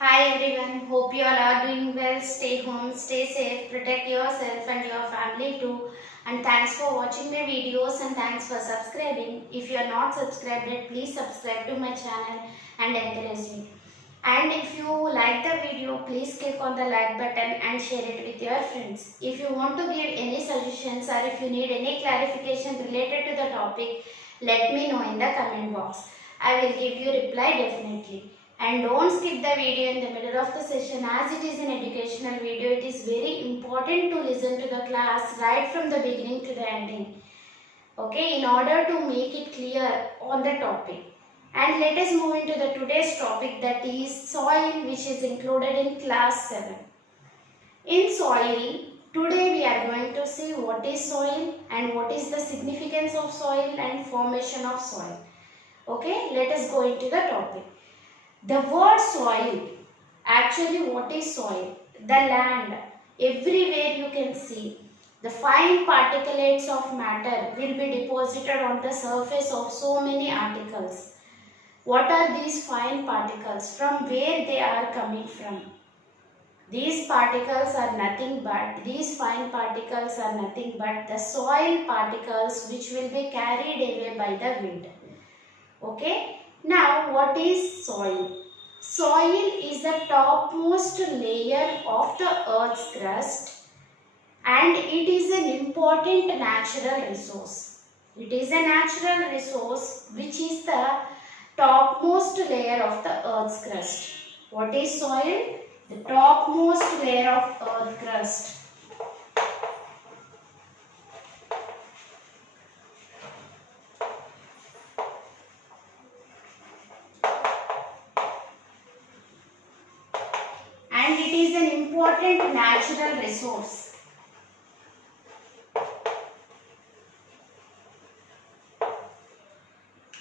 Hi everyone, hope you all are doing well. Stay home, stay safe, protect yourself and your family too. And thanks for watching my videos and thanks for subscribing. If you are not subscribed yet, please subscribe to my channel and encourage me. And if you like the video, please click on the like button and share it with your friends. If you want to give any suggestions or if you need any clarification related to the topic, let me know in the comment box. I will give you reply definitely. And don't skip the video in the middle of the session as it is an educational video. It is very important to listen to the class right from the beginning to the ending. Okay, in order to make it clear on the topic. And let us move into the today's topic, that is soil, which is included in class 7. In soil, today we are going to see what is soil and what is the significance of soil and formation of soil. Okay, let us go into the topic. The word soil, actually what is soil? The land, everywhere you can see. The fine particulates of matter will be deposited on the surface of so many articles. What are these fine particles? From where they are coming from? These particles are nothing but, these fine particles are nothing but the soil particles which will be carried away by the wind. Okay. Now what is soil? Soil is the topmost layer of the earth's crust and it is an important natural resource. It is a natural resource which is the topmost layer of the earth's crust. What is soil? The topmost layer of earth crust. And it is an important natural resource.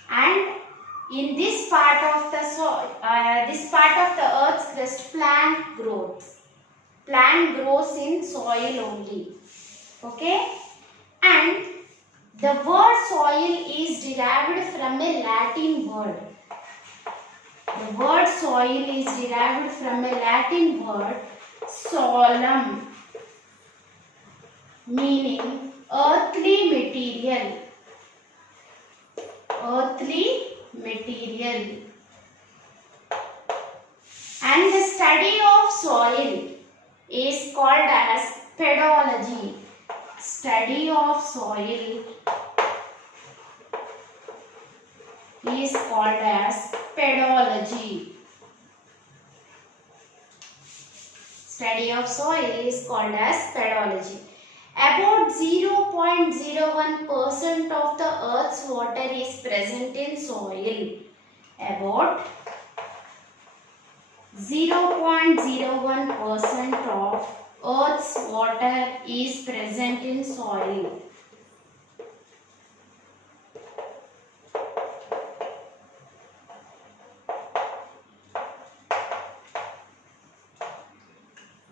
And in this part of the earth's crust, plant grows in soil only. Okay, and the word soil is derived from a Latin word. The word soil is derived from a Latin word solum, meaning earthly material. Earthly material. And the study of soil is called as pedology. Study of soil is called as pedology. Study of soil is called as pedology. About 0.01% of the earth's water is present in soil. About 0.01% of earth's water is present in soil.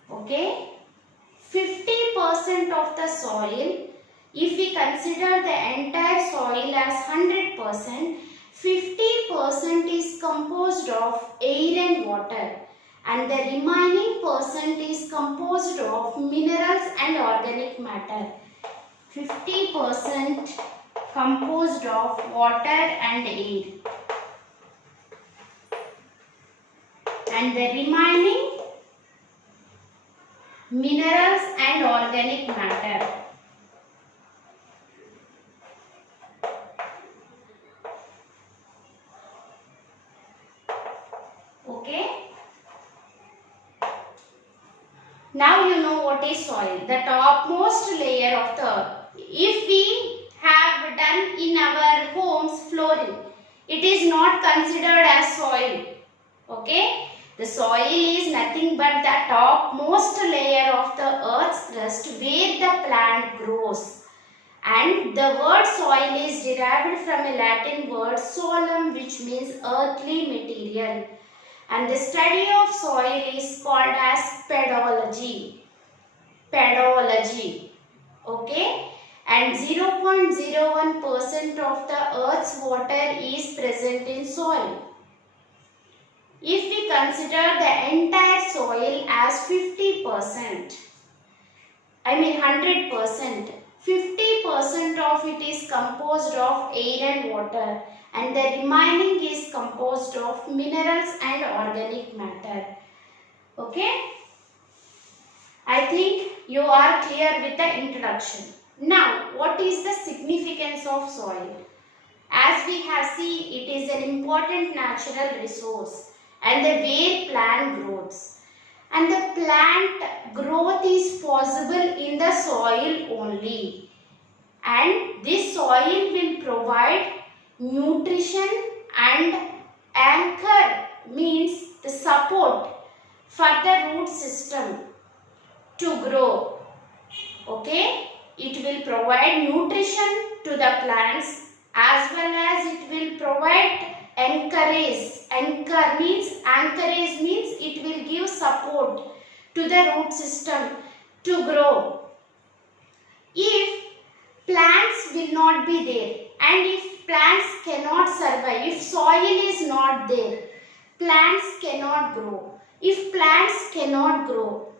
Okay, 50% of the soil, if we consider the entire soil as 100%, 50% is composed of air and water and the remaining percent is composed of minerals and organic matter. 50% composed of water and air and the remaining minerals and organic matter. Okay. Now you know what is soil, the topmost layer of the earth. If we have done in our homes flooring, it is not considered as soil. Okay. The soil is nothing but the topmost layer of the earth's crust where the plant grows. And the word soil is derived from a Latin word solum, which means earthly material. And the study of soil is called as pedology. Pedology. Okay. And 0.01% of the earth's water is present in soil. if we consider the entire soil as 50%, I mean 100%, 50% of it is composed of air and water, and the remaining is composed of minerals and organic matter. Okay? I think you are clear with the introduction. Now, what is the significance of soil? As we have seen, it is an important natural resource and the way plant grows. And the plant growth is possible in the soil only. And this soil will provide nutrition and anchor, means the support for the root system to grow. Okay, it will provide nutrition to the plants as well as it will provide anchorage. Anchorage means it will give support to the root system to grow. If plants will not be there and if plants cannot survive, if soil is not there, plants cannot grow. If plants cannot grow,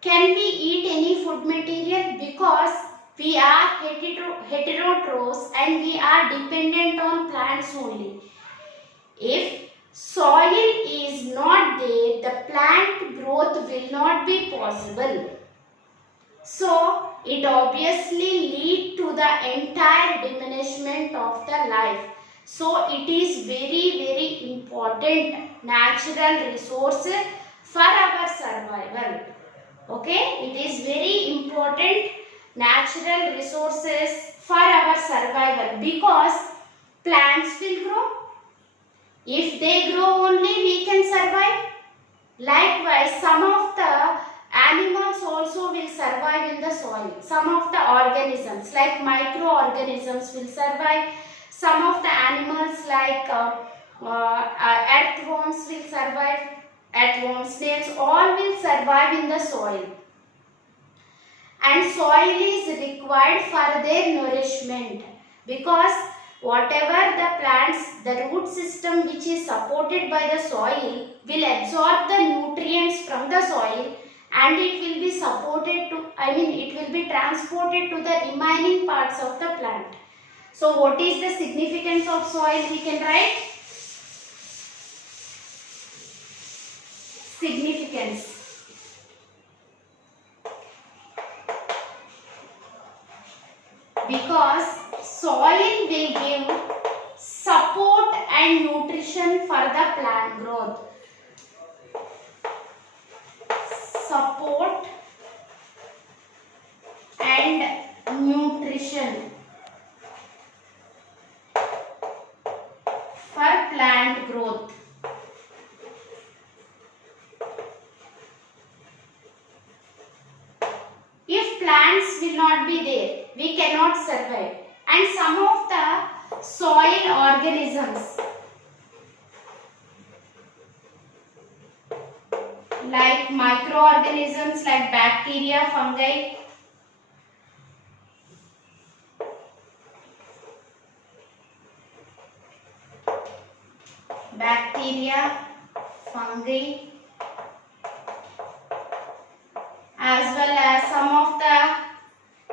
can we eat any food material? Because we are heterotrophs and we are dependent on plants only. If soil is not there, the plant growth will not be possible. So, it obviously lead to the entire diminishment of the life. So, it is very important natural resource for our survival. Okay, it is very important natural resources for our survival because plants will grow. If they grow only, we can survive. Likewise, some of the animals also will survive in the soil. Some of the organisms like microorganisms will survive. Some of the animals like earthworms will survive. Earthworms, snails, all will survive in the soil. And soil is required for their nourishment because whatever the plants, the root system which is supported by the soil will absorb the nutrients from the soil and it will be supported to, it will be transported to the remaining parts of the plant. So what is the significance of soil? We can write significance. Because soil will give support and nutrition for the plant growth. Support and nutrition for plant growth. If plants will not be there, we cannot survive. And some of the soil organisms like microorganisms like bacteria, fungi, as well as some of the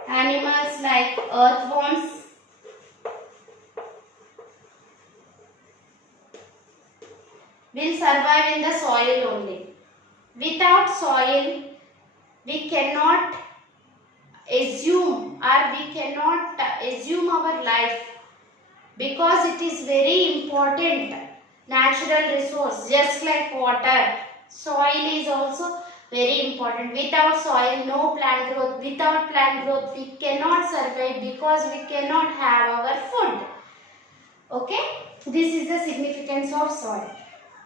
animals like earthworms, will survive in the soil only. Without soil, we cannot assume our life because it is very important natural resource, just like water. Soil is also very important. Without soil, no plant growth. Without plant growth, we cannot survive because we cannot have our food. Okay, this is the significance of soil.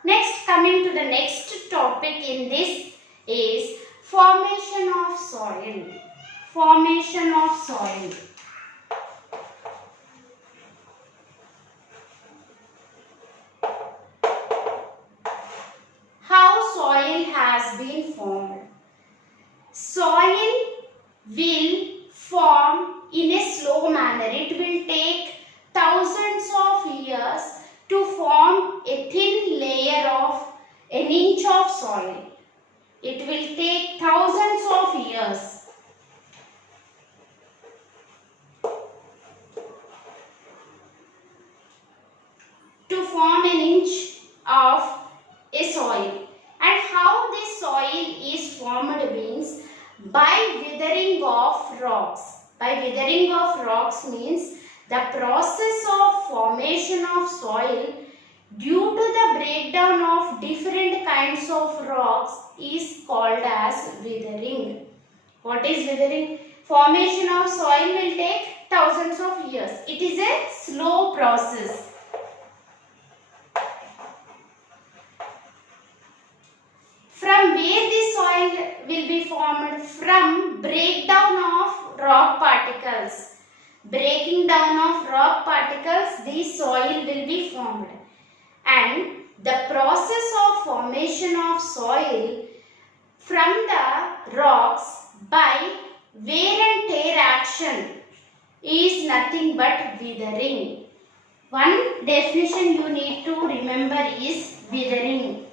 Next, coming to the next topic in this is formation of soil. Formation of soil. How soil has been formed. Soil will form in a slow manner. It will take thousands of years to form a thin layer of an inch of a soil. And how this soil is formed means by weathering of rocks. By weathering of rocks means the process of formation of soil due to the breakdown of different kinds of rocks is called as weathering. What is weathering? Formation of soil will take thousands of years. It is a slow process. From where the soil will be formed? From breakdown of rock particles. Breaking down of rock particles, the soil will be formed. And the process of formation of soil from the rocks by wear and tear action is nothing but weathering. One definition you need to remember is weathering.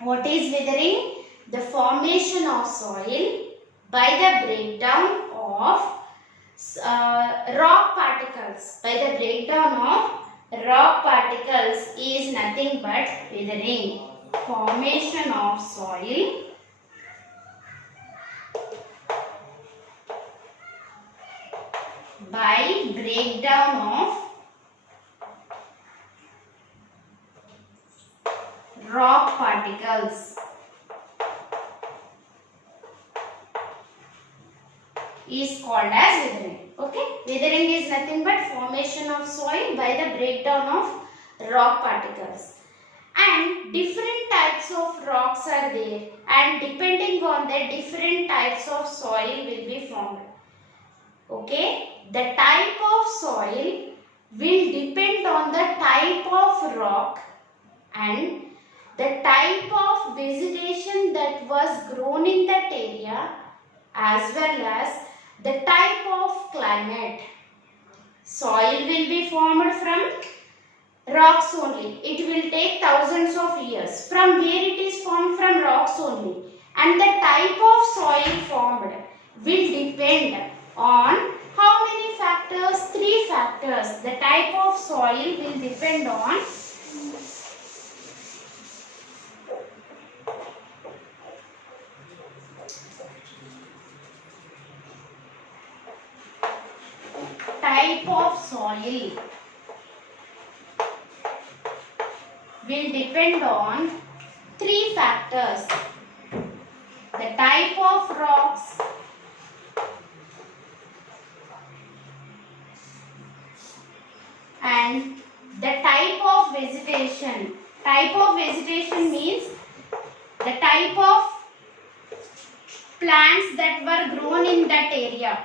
What is weathering? The formation of soil by the breakdown of rock particles. By the breakdown of rock particles is nothing but weathering. Formation of soil by breakdown of rock particles is called as weathering. Okay, weathering is nothing but formation of soil by the breakdown of rock particles. And different types of rocks are there, and depending on the different types of soil will be formed. Okay, the type of soil will depend on the type of rock and the type of vegetation that was grown in that area, as well as the type of climate. Soil will be formed from rocks only. It will take thousands of years. From where it is formed? From rocks only. And the type of soil formed will depend on how many factors? 3 factors. The type of soil will depend on type of soil will depend on 3 factors. The type of rocks, and the type of vegetation. Type of vegetation means the type of plants that were grown in that area.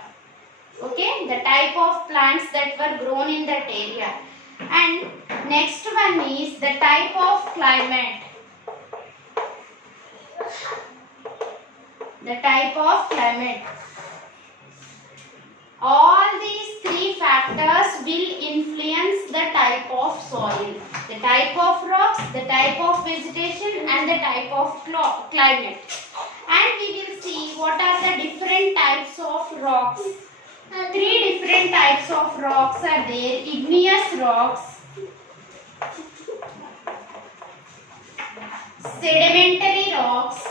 Okay, the type of plants that were grown in that area. And next one is the type of climate. The type of climate. All these 3 factors will influence the type of soil. The type of rocks, the type of vegetation, and the type of climate. And we will see what are the different types of rocks. 3 different types of rocks are there. Igneous rocks, sedimentary rocks,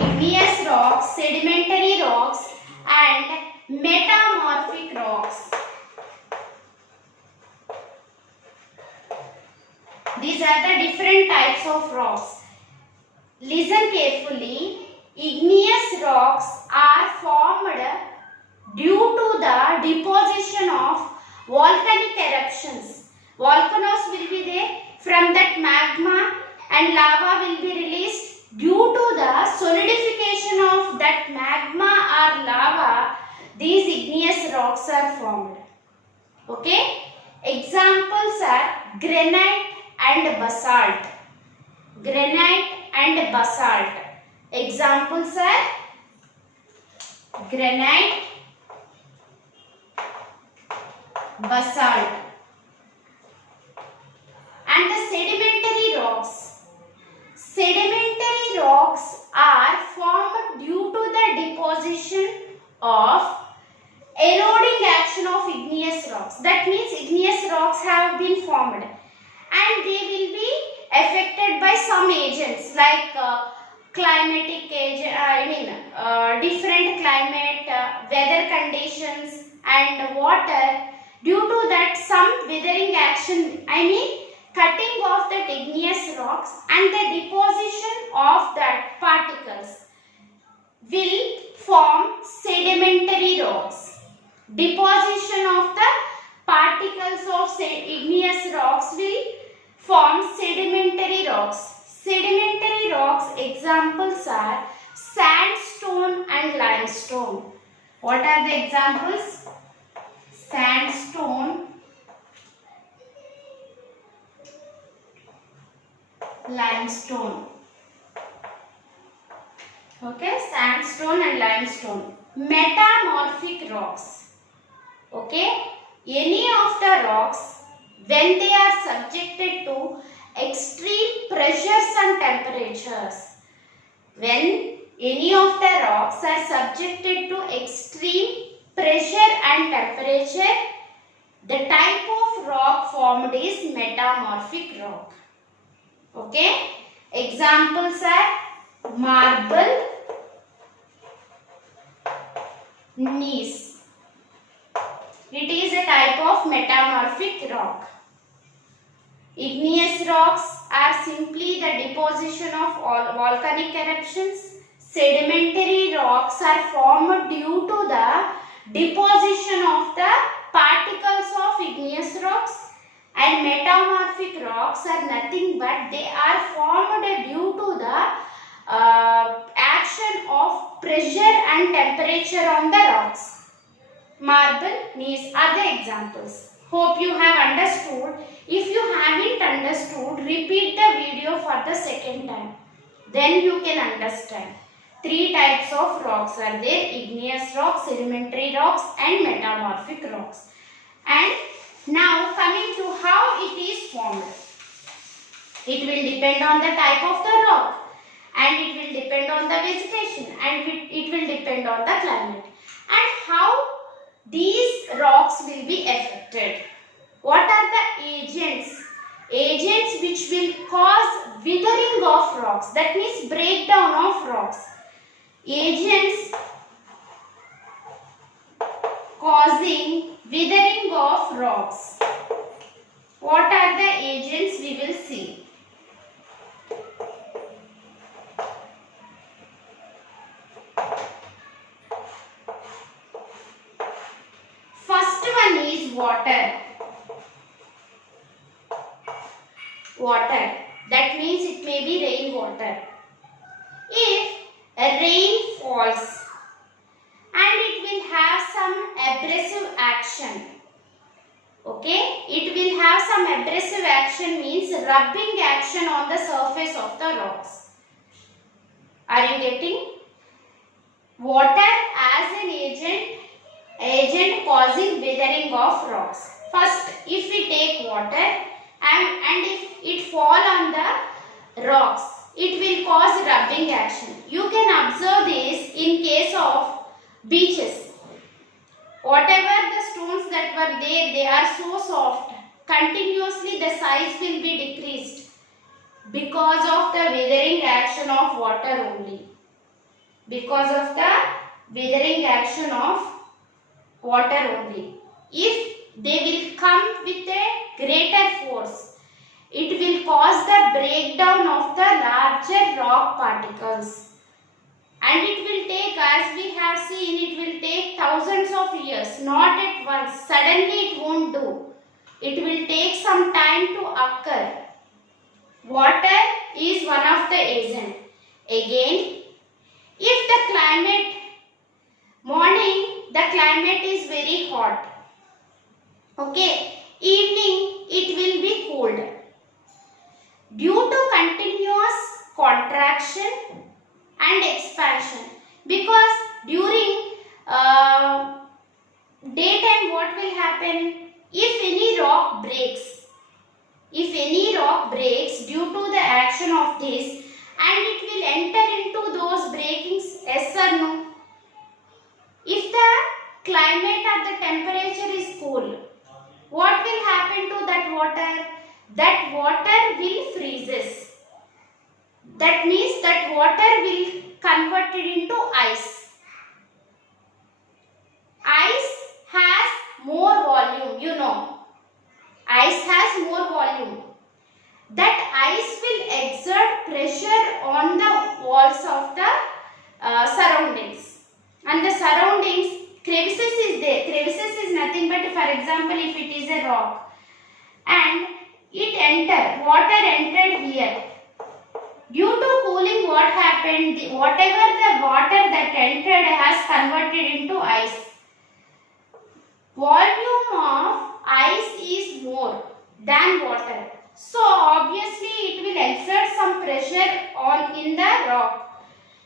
igneous rocks, sedimentary rocks, and metamorphic rocks. These are the different types of rocks. Listen carefully. Igneous rocks are formed due to the deposition of volcanic eruptions. Volcanoes will be there. From that magma and lava will be released. Due to the solidification of that magma or lava, these igneous rocks are formed. Okay? Examples are granite and basalt. Granite and basalt. Examples are granite, basalt. And the sedimentary rocks. Sedimentary rocks are formed due to the deposition of eroding action of igneous rocks. That means igneous rocks have been formed and they will be affected by some agents like climatic different climate, weather conditions and water. Due to that, some weathering action, cutting of the igneous rocks and the deposition of that particles will form sedimentary rocks. Deposition of the particles of igneous rocks will form sedimentary rocks. Sedimentary rocks examples are sandstone and limestone. What are the examples? Sandstone, limestone. Okay, sandstone and limestone. Metamorphic rocks. Okay, any of the rocks when they are subjected to extreme pressures and temperatures. When any of the rocks are subjected to extreme pressure and temperature, the type of rock formed is metamorphic rock. Okay, examples are marble, gneiss. It is a type of metamorphic rock. Igneous rocks are simply the deposition of volcanic eruptions. Sedimentary rocks are formed due to the deposition of the particles of igneous rocks, and metamorphic rocks are nothing but they are formed due to the action of pressure and temperature on the rocks. Marble, gneiss are the examples. Hope you have understood. If you haven't understood, repeat the video for the second time. Then you can understand. Three types of rocks are there: igneous rocks, sedimentary rocks and metamorphic rocks. And now coming to how it is formed. It will depend on the type of the rock, and it will depend on the vegetation, and it will depend on the climate. And how these rocks will be affected. What are the agents? Agents which will cause withering of rocks. That means breakdown of rocks. Agents causing withering of rocks. What are the agents we will see? First one is water. Water. That means it may be rainwater. If a rain falls and it will have some abrasive action. Okay, it will have some abrasive action means rubbing action on the surface of the rocks. Are you getting? Water as an agent causing withering of rocks. First, if we take water and if it fall on the rocks, it will cause rubbing action. You can observe this in case of beaches. Whatever the stones that were there, they are so soft. Continuously the size will be decreased because of the withering action of water only. Because of the withering action of water only. If they will come with a greater force, it will cause the breakdown of the larger rock particles. And it will take, as we have seen, it will take thousands of years, not at once. Suddenly it won't do. It will take some time to occur. Water is one of the agents. Again, if the climate, morning, the climate is very hot. Okay, evening it will be cold. Due to continuous contraction and expansion, because during daytime what will happen? If any rock breaks due to the action of this, and it will enter into those breakings, yes or no? If the climate or the temperature is cool, what will happen to that water? That water will freezes. That means that water will convert it into ice. Ice has more volume, you know. Ice has more volume. That ice will exert pressure on the walls of the surroundings. And the surroundings, crevices is there. Crevices is nothing but, for example, if it is a rock and water entered here. Due to cooling, what happened? Whatever the water that entered has converted into ice. Volume of ice is more than water. So obviously it will exert some pressure in the rock,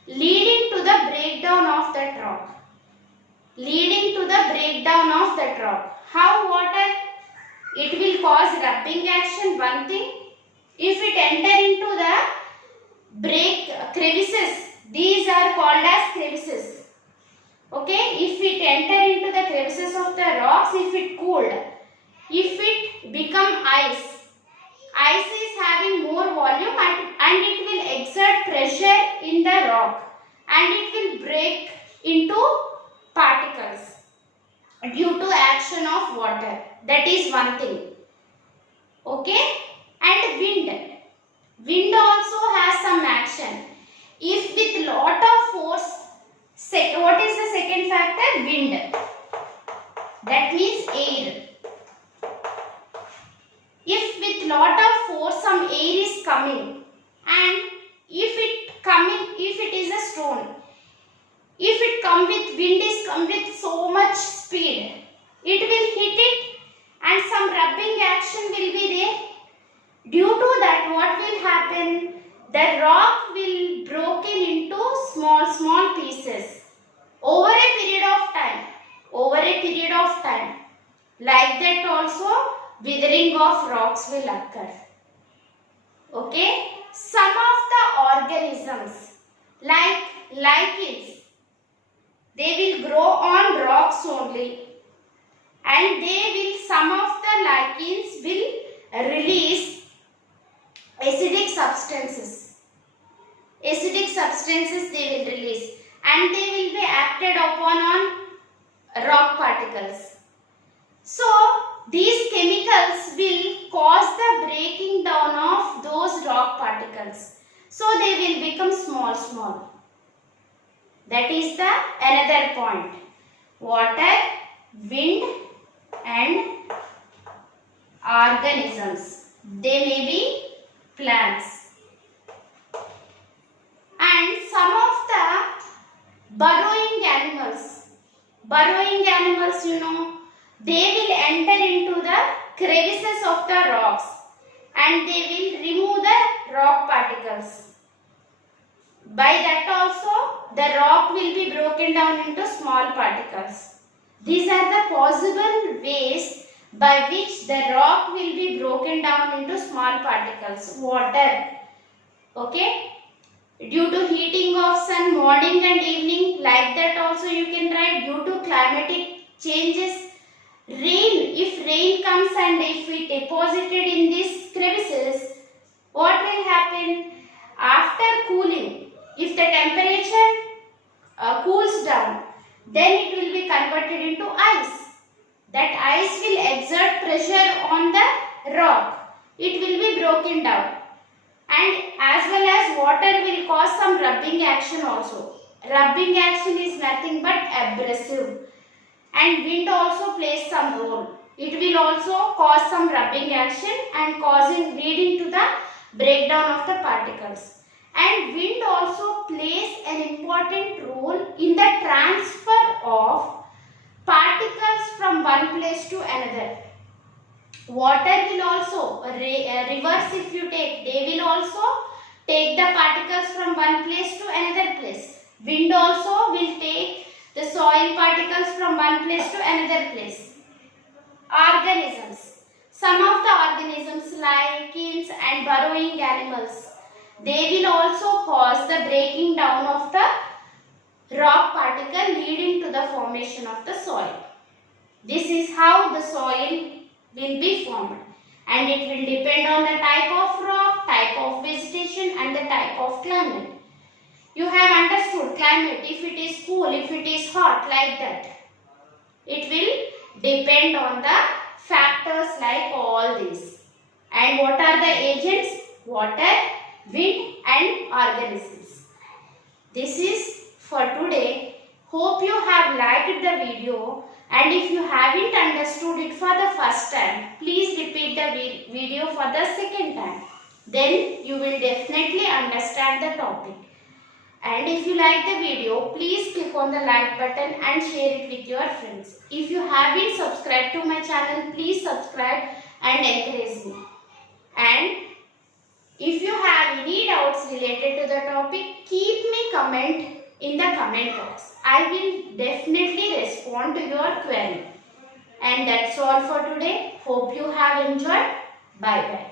leading to the breakdown of that rock. How water? It will cause rubbing action, one thing. If it enter into the crevices, these are called as crevices. Okay, if it enter into the crevices of the rocks, if it cooled, if it become ice is having more volume and it will exert pressure in the rock and it will break into particles due to action of water. That is one thing. Okay, and wind also has some action. If with lot of force, what is the second factor? Wind. That means air. If with lot of force some air is coming and if it is a stone, if it come with wind is come with so much speed, it will hit it and some rubbing action will be there. Due to that, what will happen? The rock will broken into small pieces over a period of time. Like that also withering of rocks will occur. Okay. Some of the organisms like lichens, they will grow on rocks only, and some of the lichens will release acidic substances they will release, and they will be acted upon on rock particles. So these chemicals will cause the breaking down of those rock particles. So they will become small. That is the another point. Water, wind and organisms. They may be plants. And some of the burrowing animals, you know, they will enter into the crevices of the rocks and they will remove the rock particles. By that also, the rock will be broken down into small particles. These are the possible ways by which the rock will be broken down into small particles. Water. Okay. Due to heating of sun morning and evening, like that also you can write due to climatic changes. Rain, if rain comes and if it deposited in these crevices, what will happen? After cooling, if the temperature cools down, then it will be converted into ice. That ice will exert pressure on the rock. It will be broken down. And as well as water will cause some rubbing action also. Rubbing action is nothing but abrasive. And wind also plays some role. It will also cause some rubbing action and leading to the breakdown of the particles. And wind also plays an important role in the transfer of particles from one place to another. Water will also, rivers if you take, they will also take the particles from one place to another place. Wind also will take the soil particles from one place to another place. Organisms. Some of the organisms like lichens and burrowing animals, they will also cause the breaking down of the rock particle leading to the formation of the soil. This is how the soil will be formed, and it will depend on the type of rock, type of vegetation and the type of climate. You have understood climate, if it is cool, if it is hot, like that. It will depend on the factors like all these. And what are the agents? Water, wind and organisms. This is for today. Hope you have liked the video, and if you haven't understood it for the first time, please repeat the video for the second time. Then you will definitely understand the topic. And if you like the video, please click on the like button and share it with your friends. If you haven't subscribed to my channel, please subscribe and encourage me. And if you have any doubts related to the topic, keep me comment in the comment box. I will definitely respond to your query. And that's all for today. Hope you have enjoyed. Bye bye.